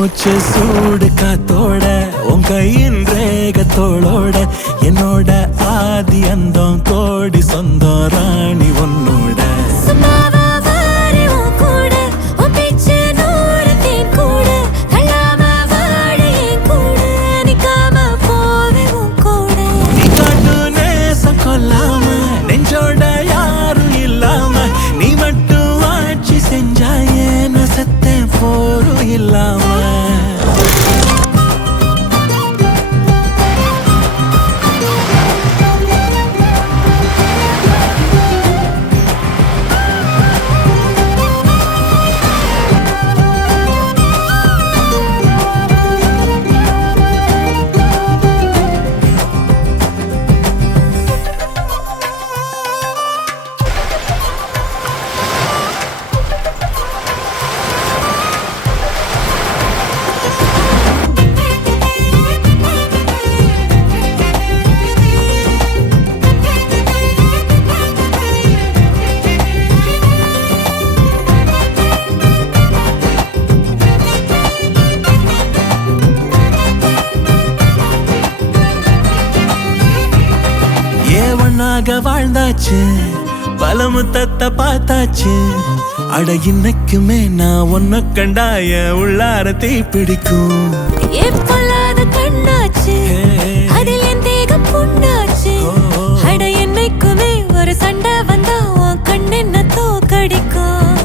மூச்சு சூடு காத்தோட உன் கையின் ரேகத்தோளோட என்னோட ஆதி அந்தம் கோடி சொந்தம் ராணி உன்னோட கொல்லாம நெஞ்சோட யாரும் இல்லாம நீ மட்டும் ஆட்சி செஞ்சாயே நான் சத்தேன் போரும் இல்லாம வாழ்ந்தாச்சு பல முத்தத்தை பார்த்தாச்சு அட இன்னைக்குமே நான் ஒன்ன கண்டாய உள்ளார தீ பிடிக்கும் கண்ணாச்சு அதில் என் தேகம் புண்ணாச்சு அட என்னைக்குமே ஒரு சண்டை வந்தா உன் கண்ணென்ன தோக்கடிக்கும்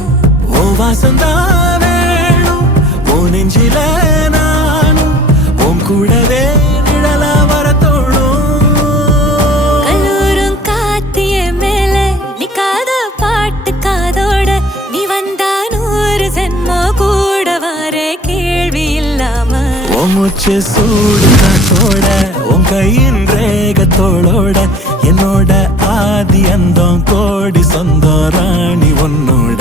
ஓ வாசந்தான் வேணும் ஓ நெஞ்சில நானும் உன் கூடவே நிழலா வர தோணும் மூச்சு சூடு காத்தோட உன் கையின் ரேகத்தோளோட என்னோட ஆதி அந்தம் கோடி சொந்தம் ராணி உன்னோட